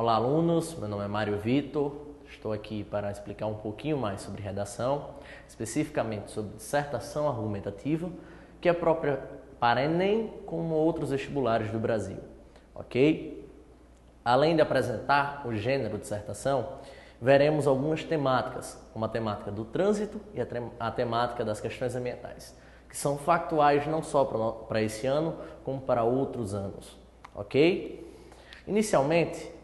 Olá, alunos. Meu nome é Mário Vitor. Estou aqui para explicar um pouquinho mais sobre redação, especificamente sobre dissertação argumentativa, que é própria para Enem como outros vestibulares do Brasil, ok? Além de apresentar o gênero dissertação, veremos algumas temáticas, como a temática do trânsito e a temática das questões ambientais, que são factuais não só para esse ano, como para outros anos, ok? Inicialmente,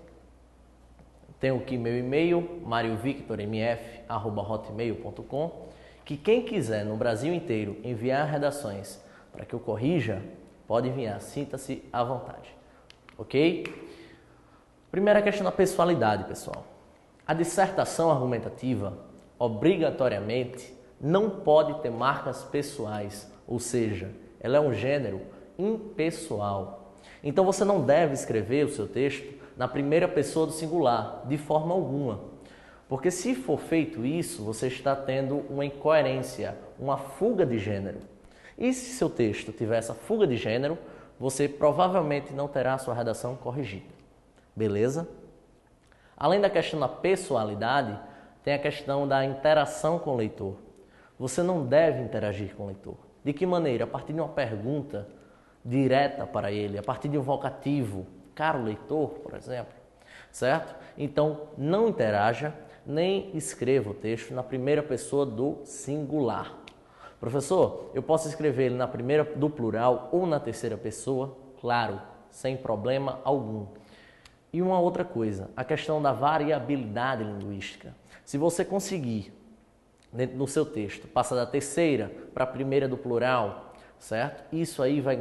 tenho aqui meu e-mail, mariovictormf@hotmail.com, que quem quiser no Brasil inteiro enviar redações para que eu corrija, pode enviar, sinta-se à vontade, ok? Primeira questão da pessoalidade, pessoal. A dissertação argumentativa, obrigatoriamente, não pode ter marcas pessoais, ou seja, ela é um gênero impessoal. Então você não deve escrever o seu texto na primeira pessoa do singular, de forma alguma. Porque se for feito isso, você está tendo uma incoerência, uma fuga de gênero. E se seu texto tiver essa fuga de gênero, você provavelmente não terá a sua redação corrigida. Beleza? Além da questão da pessoalidade, tem a questão da interação com o leitor. Você não deve interagir com o leitor. De que maneira? A partir de uma pergunta direta para ele, a partir de um vocativo, caro leitor, por exemplo, certo? Então, não interaja, nem escreva o texto na primeira pessoa do singular. Professor, eu posso escrever ele na primeira do plural ou na terceira pessoa? Claro, sem problema algum. E uma outra coisa, a questão da variabilidade linguística. Se você conseguir, dentro do seu texto, passar da terceira para a primeira do plural, certo? Isso aí vai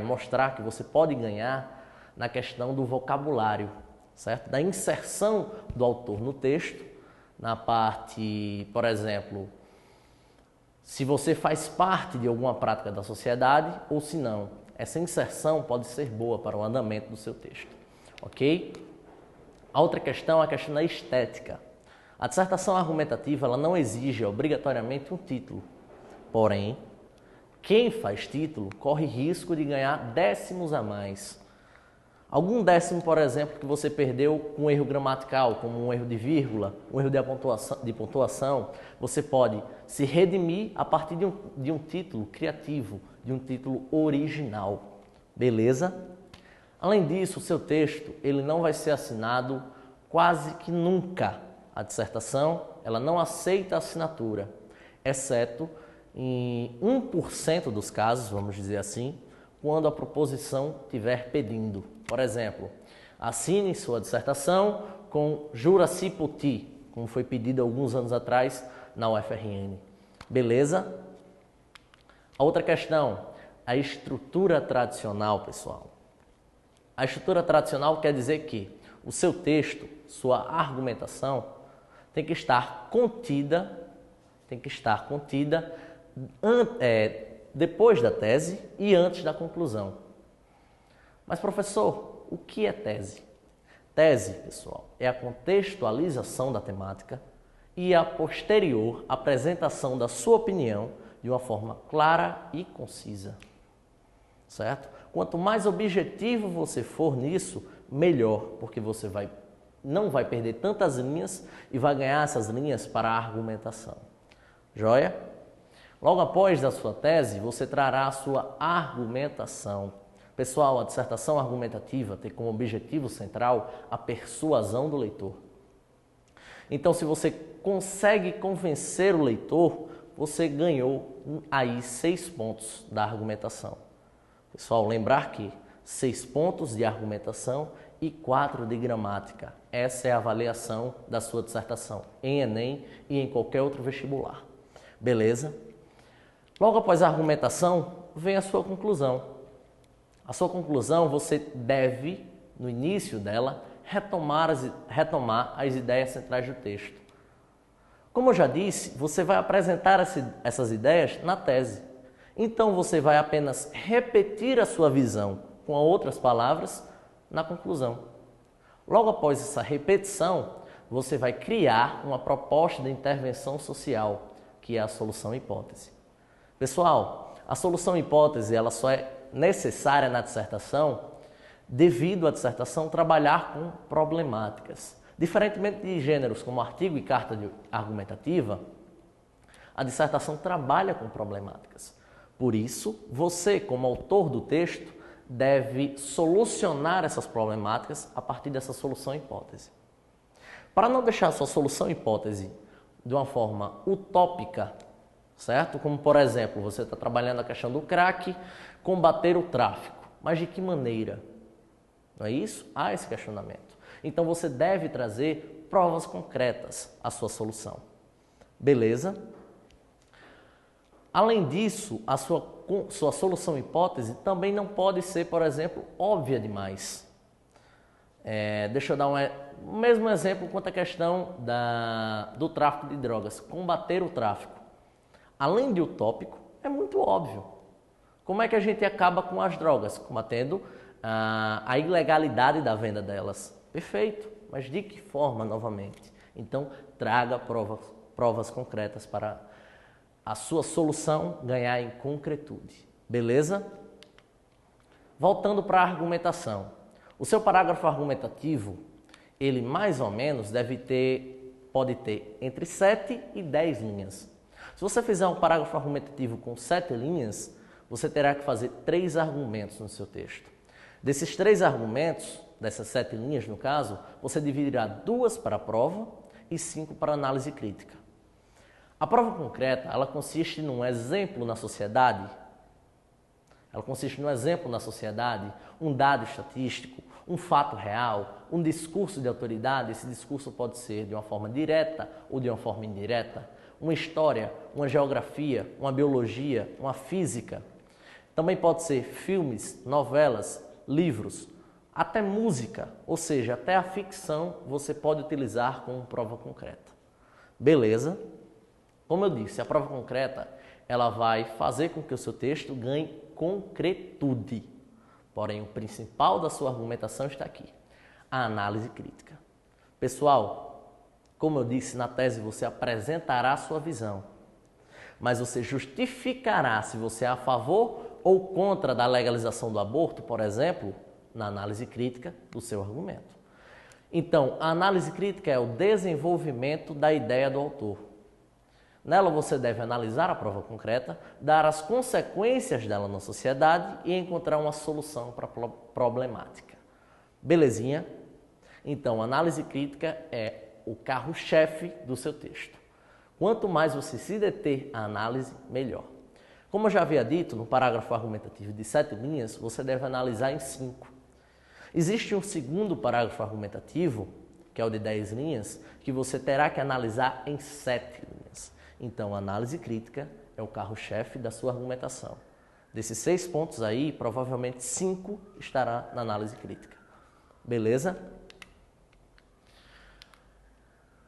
mostrar que você pode ganhar na questão do vocabulário, certo? Da inserção do autor no texto, na parte, por exemplo, se você faz parte de alguma prática da sociedade ou se não. Essa inserção pode ser boa para o andamento do seu texto, ok? A outra questão é a questão da estética. A dissertação argumentativa ela não exige obrigatoriamente um título, porém, quem faz título corre risco de ganhar décimos a mais. Algum décimo, por exemplo, que você perdeu com um erro gramatical, como um erro de vírgula, um erro de pontuação, você pode se redimir a partir de um título criativo, de um título original. Beleza? Além disso, o seu texto ele não vai ser assinado quase que nunca. A dissertação ela não aceita assinatura, exceto em 1% dos casos, vamos dizer assim, quando a proposição estiver pedindo. Por exemplo, assine sua dissertação com Juraci Poti, como foi pedido alguns anos atrás na UFRN. Beleza? A outra questão, a estrutura tradicional, pessoal. A estrutura tradicional quer dizer que o seu texto, sua argumentação, tem que estar contida depois da tese e antes da conclusão. Mas, professor, o que é tese? Tese, pessoal, é a contextualização da temática e a posterior apresentação da sua opinião de uma forma clara e concisa. Certo? Quanto mais objetivo você for nisso, melhor, porque você não vai perder tantas linhas e vai ganhar essas linhas para a argumentação. Joia? Logo após a sua tese, você trará a sua argumentação. Pessoal, a dissertação argumentativa tem como objetivo central a persuasão do leitor. Então, se você consegue convencer o leitor, você ganhou aí 6 pontos da argumentação. Pessoal, lembrar que 6 pontos de argumentação e 4 de gramática. Essa é a avaliação da sua dissertação em Enem e em qualquer outro vestibular. Beleza? Logo após a argumentação, vem a sua conclusão. A sua conclusão, você deve, no início dela, retomar as ideias centrais do texto. Como eu já disse, você vai apresentar essas ideias na tese. Então, você vai apenas repetir a sua visão, com outras palavras, na conclusão. Logo após essa repetição, você vai criar uma proposta de intervenção social, que é a solução-hipótese. Pessoal, a solução-hipótese ela só é necessária na dissertação devido à dissertação trabalhar com problemáticas. Diferentemente de gêneros como artigo e carta argumentativa, a dissertação trabalha com problemáticas. Por isso, você, como autor do texto, deve solucionar essas problemáticas a partir dessa solução-hipótese. Para não deixar a sua solução-hipótese de uma forma utópica, certo? Como, por exemplo, você está trabalhando a questão do crack, combater o tráfico. Mas de que maneira? Não é isso? Há esse questionamento. Então, você deve trazer provas concretas à sua solução. Beleza? Além disso, a sua solução-hipótese também não pode ser, por exemplo, óbvia demais. Deixa eu dar o mesmo exemplo quanto à questão do tráfico de drogas. Combater o tráfico. Além de utópico, é muito óbvio. Como é que a gente acaba com as drogas? Combatendo a ilegalidade da venda delas. Perfeito, mas de que forma novamente? Então, traga provas concretas para a sua solução ganhar em concretude. Beleza? Voltando para a argumentação. O seu parágrafo argumentativo, ele mais ou menos pode ter entre 7 e 10 linhas. Se você fizer um parágrafo argumentativo com 7 linhas, você terá que fazer 3 argumentos no seu texto. Desses 3 argumentos, dessas 7 linhas no caso, você dividirá 2 para a prova e 5 para análise crítica. A prova concreta, ela consiste num exemplo na sociedade. Um dado estatístico, um fato real, um discurso de autoridade. Esse discurso pode ser de uma forma direta ou de uma forma indireta. Uma história, uma geografia, uma biologia, uma física. Também pode ser filmes, novelas, livros, até música, ou seja, até a ficção você pode utilizar como prova concreta. Beleza? Como eu disse, a prova concreta ela vai fazer com que o seu texto ganhe concretude. Porém, o principal da sua argumentação está aqui, a análise crítica. Pessoal, como eu disse, na tese você apresentará a sua visão, mas você justificará se você é a favor ou contra da legalização do aborto, por exemplo, na análise crítica do seu argumento. Então, a análise crítica é o desenvolvimento da ideia do autor. Nela você deve analisar a prova concreta, dar as consequências dela na sociedade e encontrar uma solução para a problemática. Belezinha? Então, a análise crítica é o carro-chefe do seu texto. Quanto mais você se deter à análise, melhor. Como eu já havia dito, no parágrafo argumentativo de 7 linhas, você deve analisar em 5. Existe um segundo parágrafo argumentativo, que é o de 10 linhas, que você terá que analisar em 7 linhas. Então, a análise crítica é o carro-chefe da sua argumentação. Desses 6 pontos aí, provavelmente 5 estará na análise crítica. Beleza?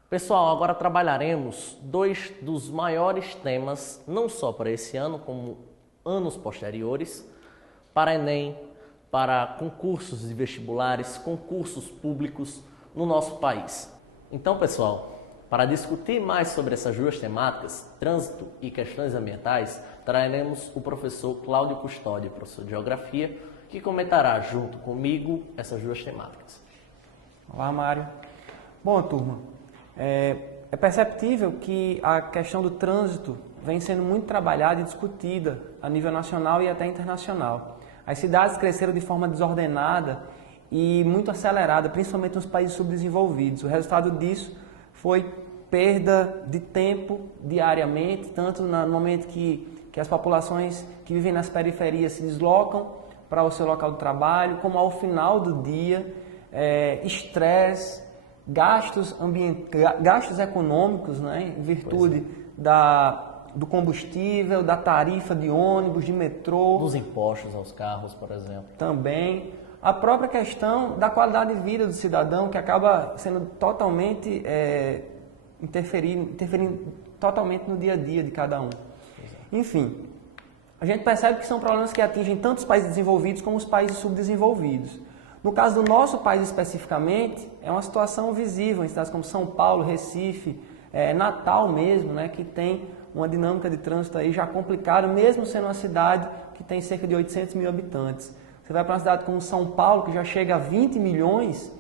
Pessoal, agora trabalharemos 2 dos maiores temas, não só para esse ano, como anos posteriores, para Enem, para concursos de vestibulares, concursos públicos no nosso país. Então, pessoal, para discutir mais sobre essas 2 temáticas, trânsito e questões ambientais, traremos o professor Cláudio Custódio, professor de Geografia, que comentará junto comigo essas 2 temáticas. Olá, Mário. Bom, turma, é perceptível que a questão do trânsito vem sendo muito trabalhada e discutida a nível nacional e até internacional. As cidades cresceram de forma desordenada e muito acelerada, principalmente nos países subdesenvolvidos. O resultado disso foi perda de tempo diariamente, tanto no momento que as populações que vivem nas periferias se deslocam para o seu local de trabalho, como ao final do dia, estresse, gastos econômicos, né, em virtude do combustível, da tarifa de ônibus, de metrô. Dos impostos aos carros, por exemplo. Também. A própria questão da qualidade de vida do cidadão, que acaba sendo totalmente interferindo totalmente no dia a dia de cada um. Enfim, a gente percebe que são problemas que atingem tanto os países desenvolvidos como os países subdesenvolvidos. No caso do nosso país especificamente, é uma situação visível em cidades como São Paulo, Recife, Natal mesmo, né, que tem uma dinâmica de trânsito aí já complicada, mesmo sendo uma cidade que tem cerca de 800 mil habitantes. Você vai para uma cidade como São Paulo, que já chega a 20 milhões,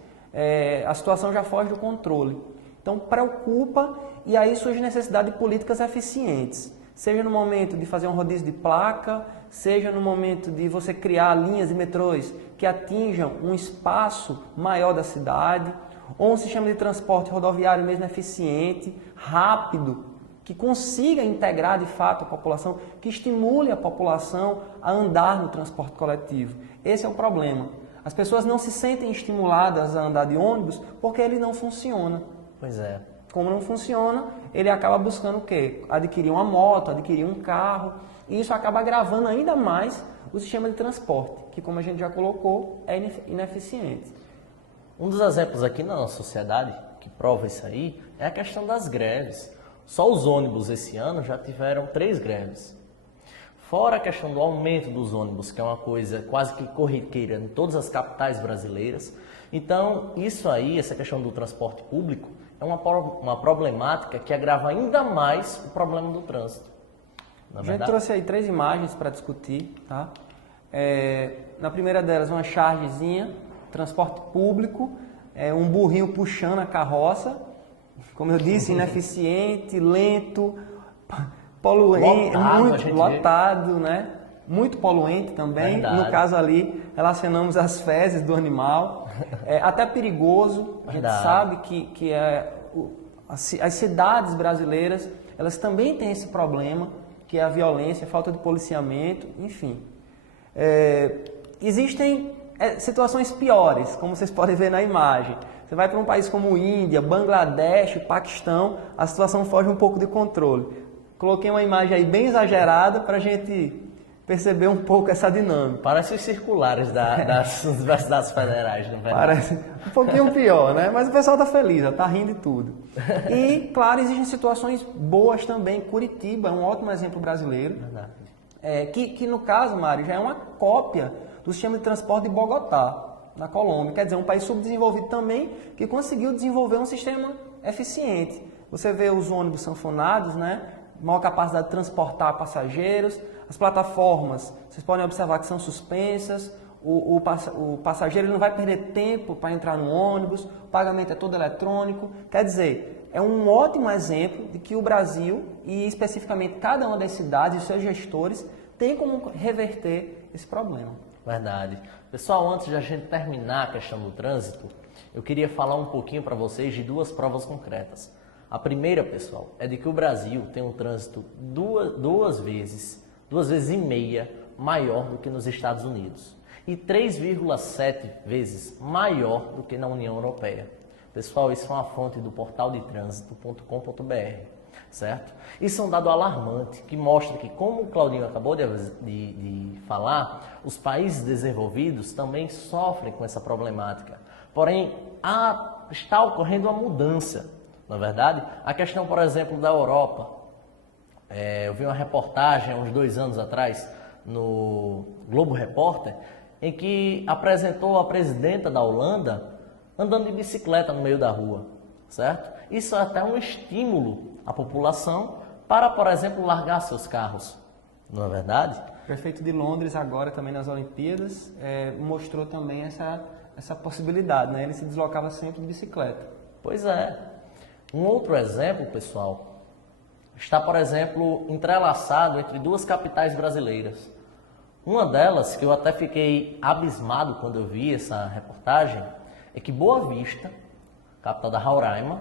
a situação já foge do controle. Então, preocupa e aí surge necessidade de políticas eficientes. Seja no momento de fazer um rodízio de placa, seja no momento de você criar linhas de metrôs que atinjam um espaço maior da cidade, ou um sistema de transporte rodoviário mesmo eficiente, rápido, que consiga integrar de fato a população, que estimule a população a andar no transporte coletivo. Esse é o problema. As pessoas não se sentem estimuladas a andar de ônibus porque ele não funciona. Pois é. Como não funciona, ele acaba buscando o quê? Adquirir uma moto, adquirir um carro, e isso acaba agravando ainda mais o sistema de transporte, que, como a gente já colocou, é ineficiente. Um dos exemplos aqui na nossa sociedade que prova isso aí é a questão das greves. Só os ônibus esse ano já tiveram 3 greves. Fora a questão do aumento dos ônibus, que é uma coisa quase que corriqueira em todas as capitais brasileiras. Então, isso aí, essa questão do transporte público, é uma problemática que agrava ainda mais o problema do trânsito. A gente trouxe aí 3 imagens para discutir, tá? Na primeira delas, uma chargezinha, transporte público, um burrinho puxando a carroça, como eu disse, ineficiente, lento, poluente, muito lotado, né? Muito poluente também. Verdade. No caso ali, relacionamos as fezes do animal. Até perigoso. A gente sabe que as cidades brasileiras, elas também têm esse problema, que é a violência, a falta de policiamento, enfim. Existem situações piores, como vocês podem ver na imagem. Você vai para um país como Índia, Bangladesh, Paquistão, a situação foge um pouco de controle. Coloquei uma imagem aí bem exagerada para a gente perceber um pouco essa dinâmica. Parece os circulares das universidades federais, não é? Parece um pouquinho pior, né? Mas o pessoal está feliz, está rindo de tudo. E, claro, existem situações boas também. Curitiba é um ótimo exemplo brasileiro. Que no caso, Mário, já é uma cópia do sistema de transporte de Bogotá, na Colômbia. Quer dizer, um país subdesenvolvido também que conseguiu desenvolver um sistema eficiente. Você vê os ônibus sanfonados, né? Maior capacidade de transportar passageiros. As plataformas, vocês podem observar que são suspensas. O passageiro ele não vai perder tempo para entrar no ônibus. O pagamento é todo eletrônico. Quer dizer, é um ótimo exemplo de que o Brasil, e especificamente cada uma das cidades e seus gestores, tem como reverter esse problema. Verdade. Pessoal, antes de a gente terminar a questão do trânsito, eu queria falar um pouquinho para vocês de 2 provas concretas. A primeira, pessoal, é de que o Brasil tem um trânsito duas vezes e meia maior do que nos Estados Unidos e 3,7 vezes maior do que na União Europeia. Pessoal, isso é uma fonte do portal de trânsito.com.br, certo? Isso é um dado alarmante que mostra que, como o Claudinho acabou de falar, os países desenvolvidos também sofrem com essa problemática. Porém, está ocorrendo uma mudança, na verdade. A questão, por exemplo, da Europa. Eu vi uma reportagem há uns 2 anos atrás no Globo Repórter, em que apresentou a presidenta da Holanda andando de bicicleta no meio da rua, certo? Isso é até um estímulo à população para, por exemplo, largar seus carros, não é verdade? O prefeito de Londres, agora também nas Olimpíadas, mostrou também essa possibilidade, né? Ele se deslocava sempre de bicicleta. Pois é. Um outro exemplo, pessoal, está, por exemplo, entrelaçado entre 2 capitais brasileiras. Uma delas, que eu até fiquei abismado quando eu vi essa reportagem, é que Boa Vista, capital da Roraima,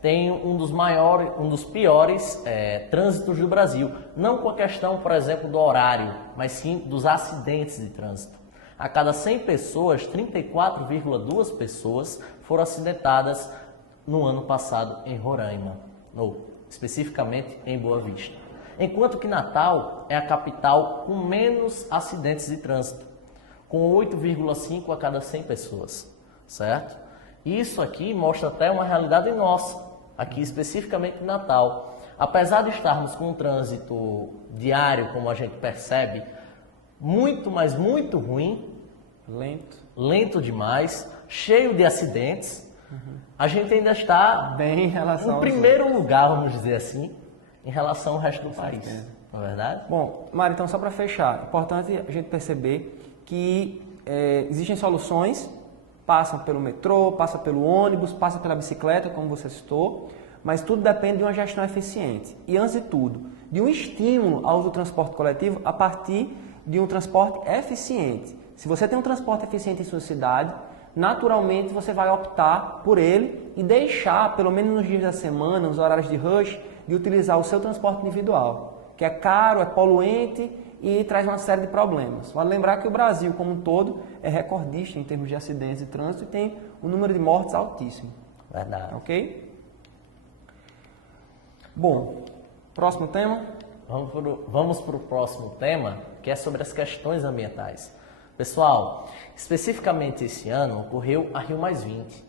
tem um dos piores trânsitos do Brasil. Não com a questão, por exemplo, do horário, mas sim dos acidentes de trânsito. A cada 100 pessoas, 34,2 pessoas foram acidentadas no ano passado em Roraima, ou especificamente em Boa Vista. Enquanto que Natal é a capital com menos acidentes de trânsito, com 8,5 a cada 100 pessoas, certo? Isso aqui mostra até uma realidade nossa, aqui especificamente em Natal. Apesar de estarmos com um trânsito diário, como a gente percebe, muito, mas muito ruim, lento demais, cheio de acidentes, a gente ainda está bem em relação no primeiro lugar, vamos dizer assim, em relação ao resto do país. Não é verdade? Bom, Mário, então só para fechar, é importante a gente perceber que existem soluções, passam pelo metrô, passa pelo ônibus, passa pela bicicleta, como você citou, mas tudo depende de uma gestão eficiente. E, antes de tudo, de um estímulo ao uso do transporte coletivo a partir de um transporte eficiente. Se você tem um transporte eficiente em sua cidade, naturalmente você vai optar por ele e deixar, pelo menos nos dias da semana, nos horários de rush, de utilizar o seu transporte individual, que é caro, é poluente e traz uma série de problemas. Vale lembrar que o Brasil, como um todo, é recordista em termos de acidentes de trânsito e tem um número de mortes altíssimo. Verdade. Ok? Bom, próximo tema. Vamos para o próximo tema, que é sobre as questões ambientais. Pessoal, especificamente esse ano ocorreu a Rio+20.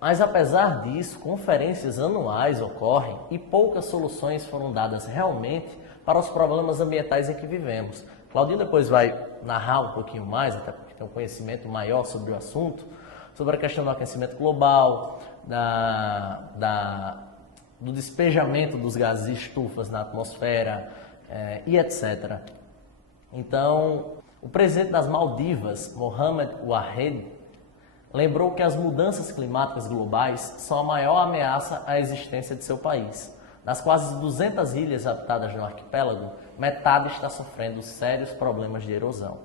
Mas apesar disso, conferências anuais ocorrem e poucas soluções foram dadas realmente para os problemas ambientais em que vivemos. Claudinho depois vai narrar um pouquinho mais, até porque tem um conhecimento maior sobre o assunto, sobre a questão do aquecimento global, do despejamento dos gases de estufas na atmosfera e etc. Então, o presidente das Maldivas, Mohamed Wahed, lembrou que as mudanças climáticas globais são a maior ameaça à existência de seu país. Das quase 200 ilhas habitadas no arquipélago, metade está sofrendo sérios problemas de erosão.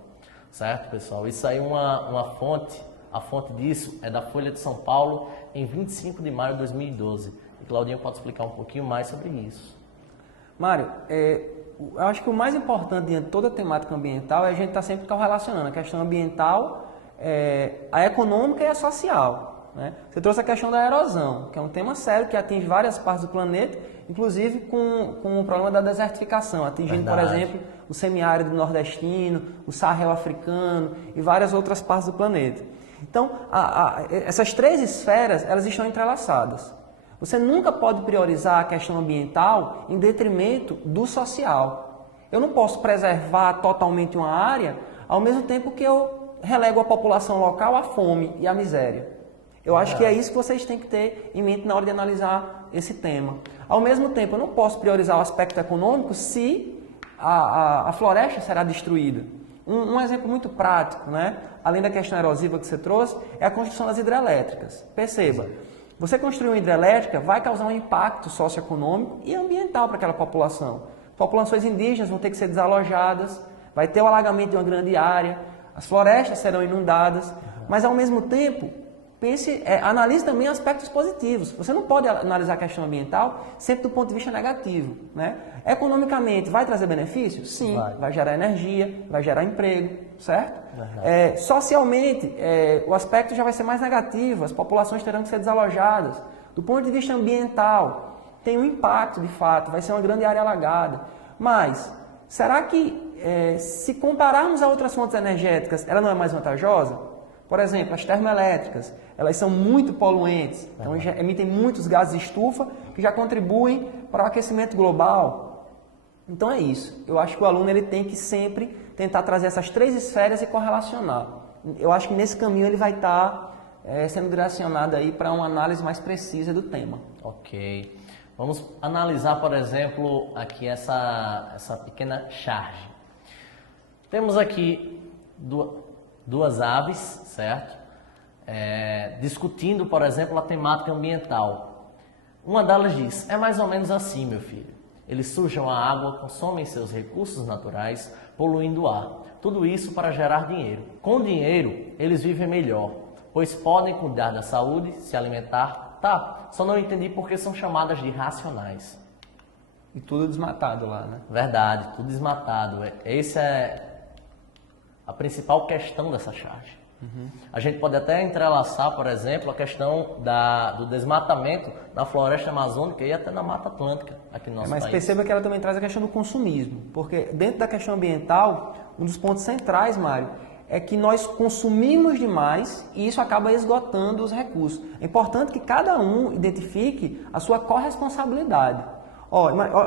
Certo, pessoal? Isso aí é uma fonte, a fonte disso é da Folha de São Paulo, em 25 de maio de 2012. E Claudinho pode explicar um pouquinho mais sobre isso. Mário, eu acho que o mais importante diante de toda a temática ambiental é a gente estar sempre correlacionando a questão ambiental, a econômica e a social. Né? Você trouxe a questão da erosão, que é um tema sério que atinge várias partes do planeta, inclusive com o problema da desertificação, atingindo, por exemplo, o semiárido nordestino, o Sahel africano e várias outras partes do planeta. Então, essas três esferas, elas estão entrelaçadas. Você nunca pode priorizar a questão ambiental em detrimento do social. Eu não posso preservar totalmente uma área ao mesmo tempo que eu relego a população local à fome e à miséria. Eu acho que é isso que vocês têm que ter em mente na hora de analisar esse tema. Ao mesmo tempo, eu não posso priorizar o aspecto econômico se a floresta será destruída. Um exemplo muito prático, né? Além da questão erosiva que você trouxe, é a construção das hidrelétricas. Perceba, você construir uma hidrelétrica vai causar um impacto socioeconômico e ambiental para aquela população. Populações indígenas vão ter que ser desalojadas, vai ter o alagamento de uma grande área, as florestas serão inundadas, mas ao mesmo tempo, analise também aspectos positivos. Você não pode analisar a questão ambiental sempre do ponto de vista negativo. Né? Economicamente, vai trazer benefícios? Sim, vai gerar energia, vai gerar emprego, certo? Socialmente, o aspecto já vai ser mais negativo, as populações terão que ser desalojadas. Do ponto de vista ambiental, tem um impacto de fato, vai ser uma grande área alagada. Mas, será que se compararmos a outras fontes energéticas, ela não é mais vantajosa? Por exemplo, as termoelétricas, elas são muito poluentes, então emitem muitos gases de estufa que já contribuem para o aquecimento global. Então é isso. Eu acho que o aluno ele tem que sempre tentar trazer essas três esferas e correlacionar. Eu acho que nesse caminho ele vai estar sendo direcionado aí para uma análise mais precisa do tema. Ok. Vamos analisar, por exemplo, aqui essa pequena charge. Temos aqui duas aves, certo? Discutindo, por exemplo, a temática ambiental. Uma delas diz, é mais ou menos assim, meu filho. Eles sujam a água, consomem seus recursos naturais, poluindo o ar. Tudo isso para gerar dinheiro. Com dinheiro, eles vivem melhor, pois podem cuidar da saúde, se alimentar. Tá, só não entendi por que são chamadas de racionais. E tudo desmatado lá, né? Verdade, tudo desmatado. Essa é a principal questão dessa charge. A gente pode até entrelaçar, por exemplo, a questão do desmatamento na floresta amazônica e até na Mata Atlântica aqui no nosso país. Mas perceba que ela também traz a questão do consumismo, porque dentro da questão ambiental, um dos pontos centrais, Mário, é que nós consumimos demais e isso acaba esgotando os recursos. É importante que cada um identifique a sua corresponsabilidade.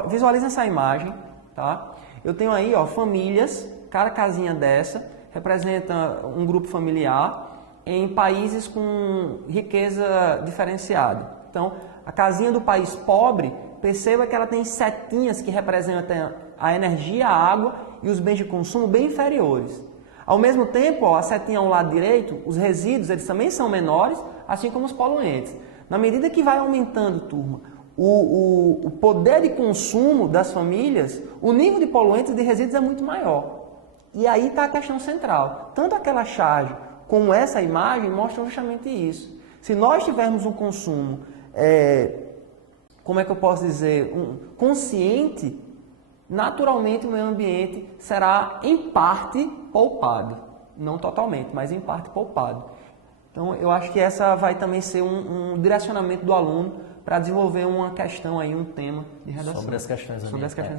Visualiza essa imagem, tá? Eu tenho aí, famílias, cada casinha dessa representa um grupo familiar em países com riqueza diferenciada. Então, a casinha do país pobre perceba que ela tem setinhas que representam a energia, a água e os bens de consumo bem inferiores. Ao mesmo tempo, ó, a setinha ao lado direito, os resíduos eles também são menores, assim como os poluentes. Na medida que vai aumentando, turma, o poder de consumo das famílias, o nível de poluentes e de resíduos é muito maior. E aí está a questão central. Tanto aquela charge como essa imagem mostram justamente isso. Se nós tivermos um consumo, como é que eu posso dizer, consciente, naturalmente o meio ambiente será em parte poupado. Não totalmente, mas em parte poupado. Então eu acho que essa vai também ser um direcionamento do aluno para desenvolver uma questão aí, um tema de redação. Sobre as questões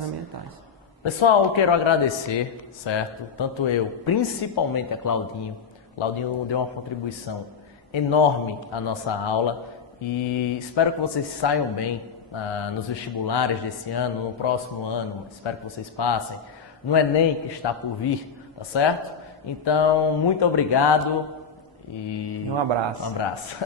ambientais. Pessoal, eu quero agradecer, certo? Tanto eu, principalmente a Claudinho. Claudinho deu uma contribuição enorme à nossa aula e espero que vocês saiam bem nos vestibulares desse ano, no próximo ano. Espero que vocês passem no Enem que está por vir, tá certo? Então, muito obrigado e um abraço. Um abraço.